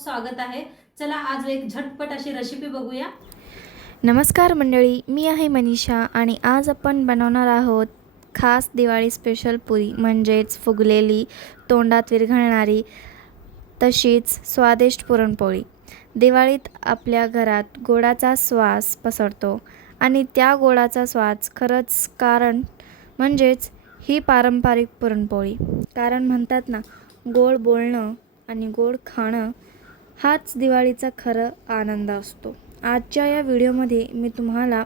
खूप स्वागत आहे. चला आज एक झटपट अशी रेसिपी बघूया. नमस्कार मंडळी मी आहे मनीषा आणि आज आपण बनवणार आहोत खास दिवाळी स्पेशल पुरी म्हणजेच फुगलेली तोंडात विरघळणारी तशीच स्वादिष्ट पुरणपोळी. दिवाळीत आपल्या घरात गोडाचा श्वास पसरतो आणि त्या गोडाचा स्वास खरंच कारण म्हणजेच ही पारंपरिक पुरणपोळी. कारण म्हणतात ना गोड बोलणं आणि गोड खाणं हाच दिवाळीचा खरं आनंद असतो. आजच्या या व्हिडिओमध्ये मी तुम्हाला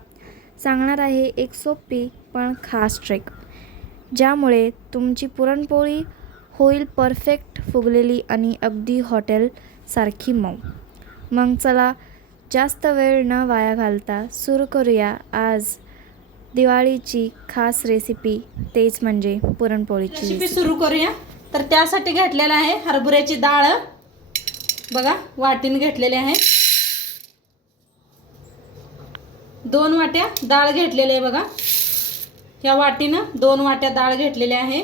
सांगणार आहे एक सोपी पण खास ट्रेक ज्यामुळे तुमची पुरणपोळी होईल परफेक्ट फुगलेली आणि अगदी हॉटेलसारखी मऊ. मग चला जास्त वेळ न वाया घालता सुरू करूया आज दिवाळीची खास रेसिपी तेच म्हणजे पुरणपोळीची रेसिपी सुरू करूया. तर त्यासाठी घेतलेलं आहे हरभऱ्याची डाळ बघा वाटीन घेतलेले आहे. दोन वाट्या डाळ घेतलेली आहे बघा. ह्या वाटीनं दोन वाट्या डाळ घेतलेल्या आहे.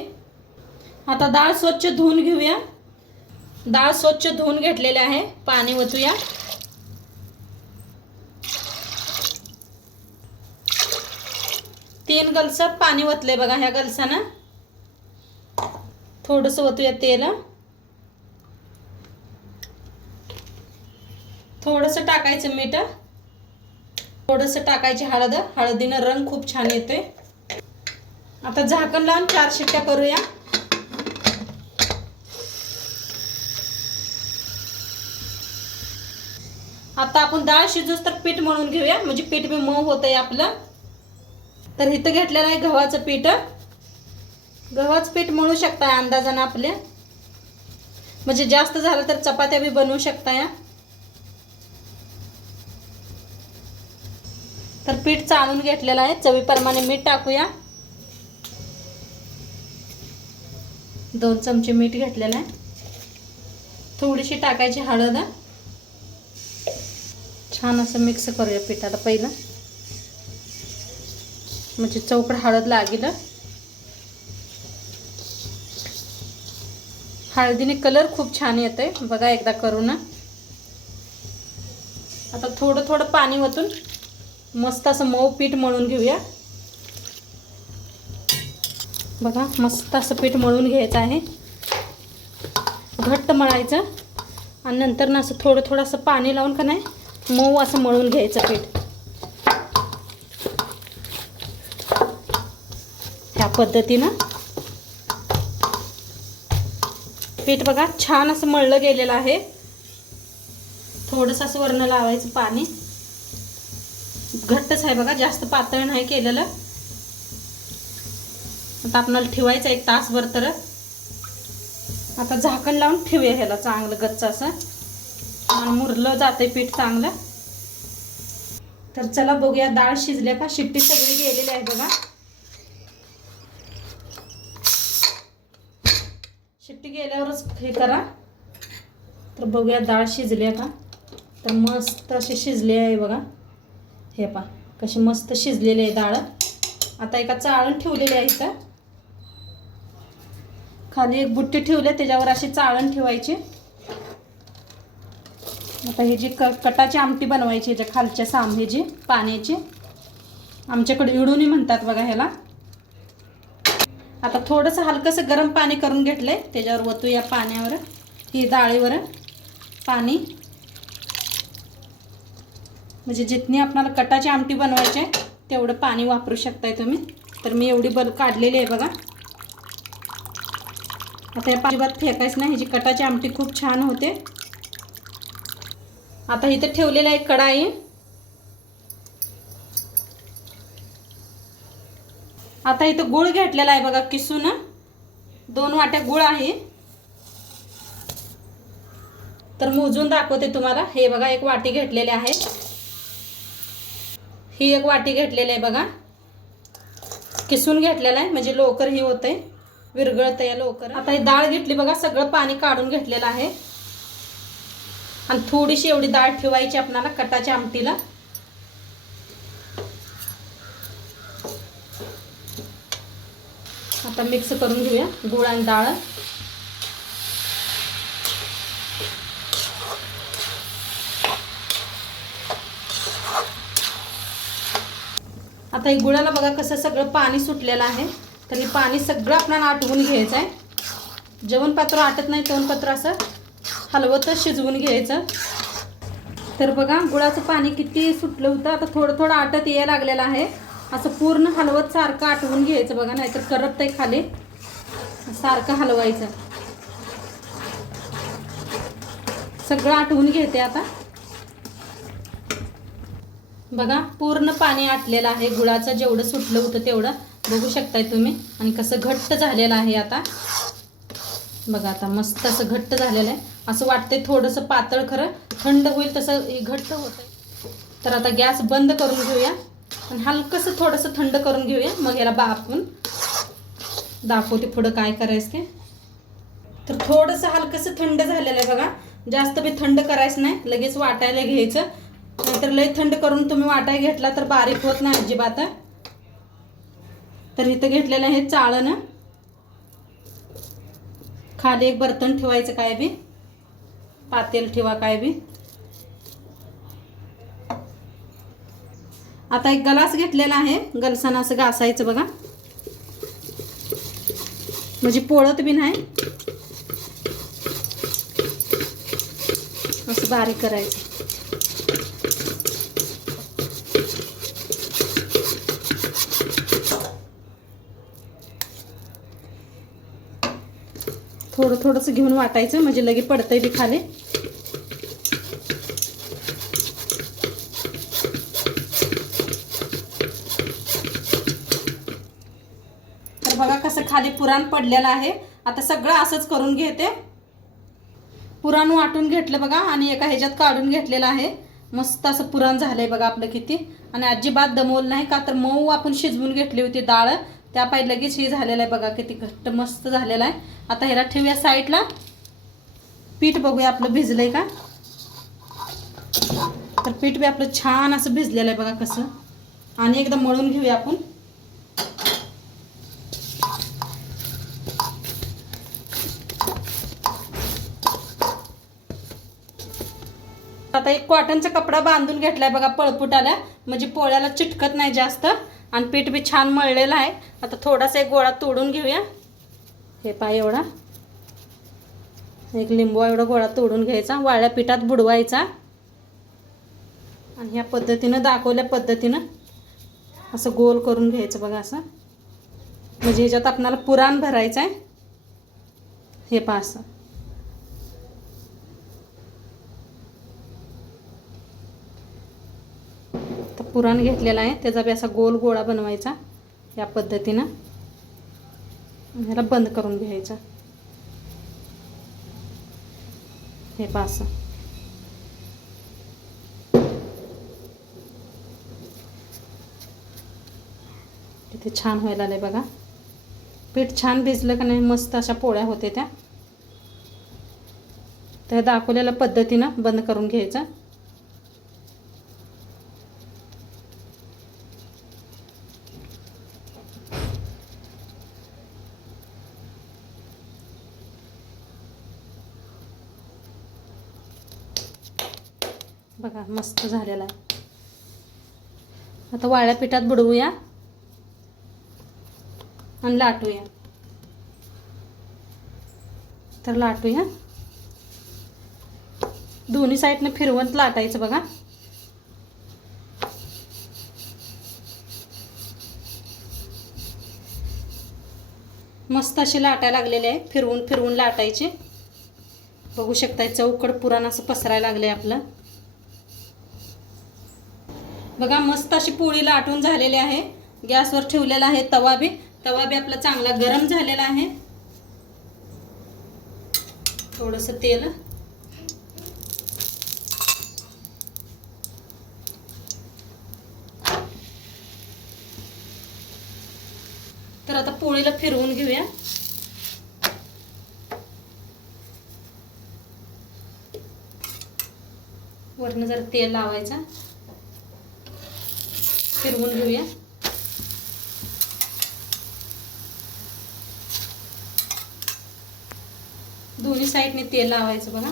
आता डाळ स्वच्छ धुवून घेऊया. डाळ स्वच्छ धुवून घेतलेले आहे. पाणी ओतूया. तीन गलसात पाणी ओतले बघा ह्या गलसानं. थोडंसं ओतूया तेल. थोडंसं टाकायचं मीठ. थोडंसं टाकायची हळद. हळदीनं रंग खूप छान येतोय. आता झाकण लावून चार शिट्ट्या करूया. आता आपण डाळ शिजूस तर पीठ मळून घेऊया. म्हणजे पीठ बी मऊ होत आहे आपलं. तर इथं घेतलेलं आहे गव्हाचं पीठ. गव्हाचं पीठ मळू शकताय अंदाजानं आपल्या म्हणजे जास्त झालं तर चपात्या बी बनवू शकता या तर पीठ चाळून घेतलेलं आहे. चवीप्रमाणे मीठ टाकूया. दोन चमचे मीठ घेतलेलं आहे. थोडीशी टाकायची हळद. छान असं मिक्स करूया पिठाला पहिलं. म्हणजे चौकड हळद लागेल. हळदीने कलर खूप छान येतोय. बघा एकदा करू ना आता थोडं थोडं पाणी ओतून मस्त असं मऊ पीठ मळून घेऊया. बघा मस्त असं पीठ मळून घ्यायचं आहे. घट्ट मळायचं. आणि नंतर ना असं थोडं थोडं असं पाणी लावून का नाही मऊ असं मळून घ्यायचं पीठ. ह्या पद्धतीनं. पीठ बघा छान असं मळलं गेलेलं आहे. थोडंसं असं वरणं लावायचं पाणी. घट्टच आहे बघा जास्त पातळ नाही केलेलं. आता आपल्याला ठेवायचं एक तासभर तर. आता झाकण लावून ठेवूया ह्याला चांगलं गच्च असं. मुरलं जाते पीठ चांगलं. तर चला बघूया डाळ शिजल्या का? शिट्टी सगळी गेलेली आहे बघा. शिट्टी गेल्यावरच हे करा. तर बघूया डाळ शिजल्या का? तर मस्त अशी शिजली आहे बघा. हे पा कशी मस्त शिजलेली आहे डाळ. आता एका चाळण ठेवलेली आहे इथं. खाली एक बुट्टी ठेवली त्याच्यावर अशी चाळण ठेवायची. आता ही जी क कटाची आमटी बनवायची ह्याच्या खालच्या साम हे जी पाण्याची आमच्याकडे इडूनही म्हणतात बघा ह्याला. आता थोडंसं हलकंसं गरम पाणी करून घेतलंय त्याच्यावर ओतू या पाण्यावर ही डाळीवर पाणी. म्हणजे जितनी आपणाला कटाची आमटी बनवायची आहे तेवढं पाणी वापरू शकताय तुम्ही. तर मी एवढी बल काढलेली आहे बघा. आता या पाणीभात फेकायचं नाही ह्याची कटाची आमटी खूप छान होते. आता इथं ठेवलेलं आहे कढाई. आता इथं गुळ घेतलेला आहे बघा किसून. दोन वाट्या गुळ आहे. तर मोजून दाखवते तुम्हाला. हे बघा एक वाटी घेतलेली आहे. ही एक वाटी घेतलेली आहे बघा. किसून घेतलेला आहे म्हणजे लोकर ही आहे विरघळतं या लोकर. आता ही डाळ घेतली बघा सगळं पाणी काढून घेतलेलं आहे. आणि थोडीशी एवढी डाळ ठेवायची आपणाला कटाच्या आमटीला. आता मिक्स करून घेऊया गुळ आणि डाळ. आता हे गुळाला बघा कसं सगळं पाणी सुटलेलं आहे. तर हे पाणी सगळं आपल्याला आटवून घ्यायचं आहे जेवण पात्र आटत नाही तेवण पात्र असं हलवतच शिजवून घ्यायचं. तर बघा गुळाचं पाणी किती सुटलं होतं. आता थोडं थोडं आटत यायला लागलेलं आहे. असं पूर्ण हलवत सारखं आटवून घ्यायचं बघा नाहीतर करपतंय खाली. सारखं हलवायचं. सगळं आटवून घेते आता. बघा पूर्ण पाणी आटलेलं आहे. गुळाचं जेवढं सुटलं होतं तेवढं बघू शकताय तुम्ही. आणि कसं घट्ट झालेलं आहे आता. बघा आता मस्त असं घट्ट झालेलं आहे. असं वाटतंय थोडंसं पातळ खरं. थंड होईल तसं घट्ट होतं तर आता गॅस बंद करून घेऊया. आणि हलकंसं थोडंसं थंड करून घेऊया. मग याला बा आपण दाखवते पुढं काय करायचं ते. तर थोडंसं हलकंसं थंड झालेलं आहे बघा. जास्त बी थंड करायचं नाही. लगेच वाटायला घ्यायचं. नाहीतर लई थंड करून तुम्ही वाटाय घेतला तर बारीक होत नाही अजिबात तर इथं घेतलेलं आहे चाळण. खाली एक बर्तन ठेवायचं काय बी. पातेल ठेवा काय बी. आता एक गलास घेतलेला आहे. गलसानं असं घासायचं बघा. म्हणजे पोळत बी नाही. असं बारीक करायचं. थोडं थोडंसं घेऊन वाटायचं म्हणजे लगे पडतंय बी खाली. तर बघा कसं खाली पुराण पडलेलं आहे. आता सगळं असंच करून घेते. पुराण वाटून घेतलं बघा आणि एका ह्याच्यात काढून घेतलेलं आहे. मस्त असं पुराण झालंय बघा आपलं किती. आणि अजिबात दमवलं नाही का तर मऊ आपण शिजवून घेतली होती डाळ. त्या पाय लगेच हे झालेलं आहे बघा किती घट्ट मस्त झालेलं आहे. आता ह्याला ठेवूया साईडला पीठ बघूया आपलं भिजलंय का? तर पीठ बी आपलं छान असं भिजलेलं आहे बघा कसं. आणि एकदा मळून घेऊया आपण. आता एक कॉटनचा कपडा बांधून घेतलाय बघा पळपुटाला. म्हणजे पोळ्याला चिटकत नाही जास्त. आणि पीठ बी छान मळलेलं आहे. आता थोडासा एक गोळा तोडून घेऊया. हे पाय एवढा. एक लिंबू एवढा गोळा तोडून घ्यायचा. वाळ्या पिठात बुडवायचा. आणि ह्या पद्धतीनं दाखवल्या पद्धतीनं असं गोल करून घ्यायचं बघा असं. म्हणजे ह्याच्यात आपणाला पुराण भरायचं आहे हे पहा असं. तर पुराण घेतलेला आहे. त्याचा बी असा गोल गोळा बनवायचा. या पद्धतीनं ह्याला बंद करून घ्यायचा. हे पास तिथे छान व्हायला आलं बघा. पीठ छान भिजलं का नाही मस्त अशा पोळ्या होते त्या. त्या दाखवलेल्या पद्धतीनं बंद करून घ्यायचं. बघा मस्त झालेला आहे. आता वाळ्या पिठात बुडवूया आणि लाटूया. तर लाटूया. दोन्ही साईडनं फिरवत लाटायचं बघा. मस्त असे लाटायला लागलेले आहे. फिरवून फिरवून लाटायचे. बघू शकताय चौकड पुराण असं पसरायला लागलं आहे आपलं. बघा मस्त अशी पोळी लाटून झालेली आहे. गॅसवर ठेवलेला आहे तवा बी तवा बी आपला चांगला गरम झालेला आहे. थोडंसं तेल. तर आता पोळीला फिरवून घेऊया. वरनं जर तेल लावायचं. फिरवून घेऊया. दोन्ही साईडने तेल लावायचं बघा.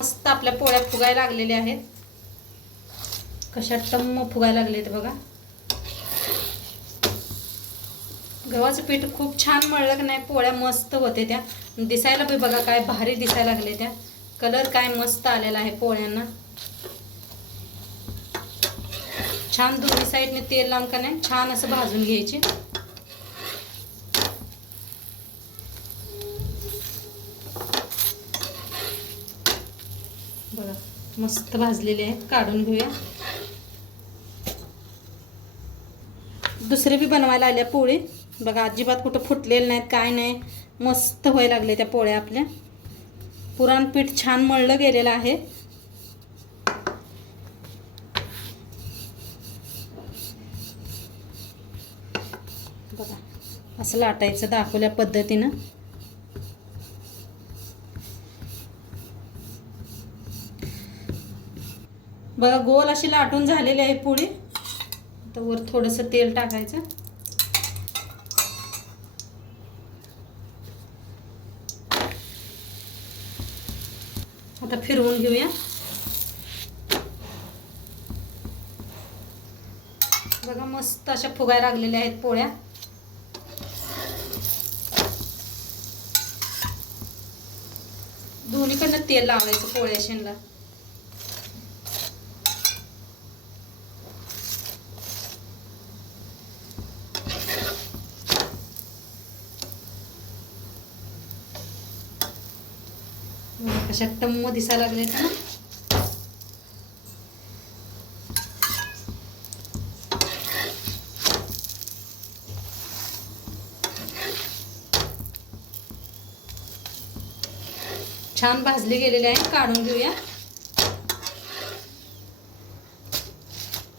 मस्त आपल्या पोळ्या फुगायला लागलेल्या आहेत. कशा टम्म फुगायला लागलेत बघा. गव्हाचं पीठ खूप छान मळलं की नाही पोळ्या मस्त होते त्या. दिसायला बी बघा काय भारी दिसायला लागले त्या. कलर काय मस्त आलेला आहे पोळ्यांना. छान दोन्ही साईडने तेल लावून का नाही छान असं भाजून घ्यायचे. बघा मस्त भाजलेले आहेत काढून घेऊया. दुसरे बी बनवायला आल्या पोळी. बघा अजिबात कुठं फुटलेले नाहीत काय नाही. मस्त व्हायला लागले त्या पोळ्या आपल्या. पुराण पीठ छान मळलं गेलेलं आहे. बघा असं लाटायचं दाखवल्या पद्धतीनं. बघा गोल अशी लाटून झालेली आहे पुढे. तर वर थोडंसं तेल टाकायचं. फिरवून घेऊया. बघा मस्त अशा फुगाय लागलेल्या आहेत पोळ्या. दोन्हीकडनं तेल लावायचं पोळ्या शेणला कशा टम्म दिसायला लागले ना. छान भाजले गेलेले आहे काढून घेऊया.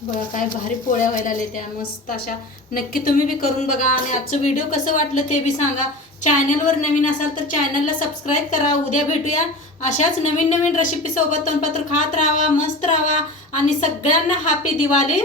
बघा काय भारी पोळ्या व्हायला आल्या त्या मस्त अशा. नक्की तुम्ही बी करून बघा आणि आजचं व्हिडिओ कसं वाटलं ते बी सांगा. चॅनलवर नवीन असाल तर चॅनलला सबस्क्राईब करा. उद्या भेटूया. अशाच नवीन नवीन रेसिपी सोबत खात राहावा मस्त राहावा आणि सगळ्यांना हॅपी दिवाळी.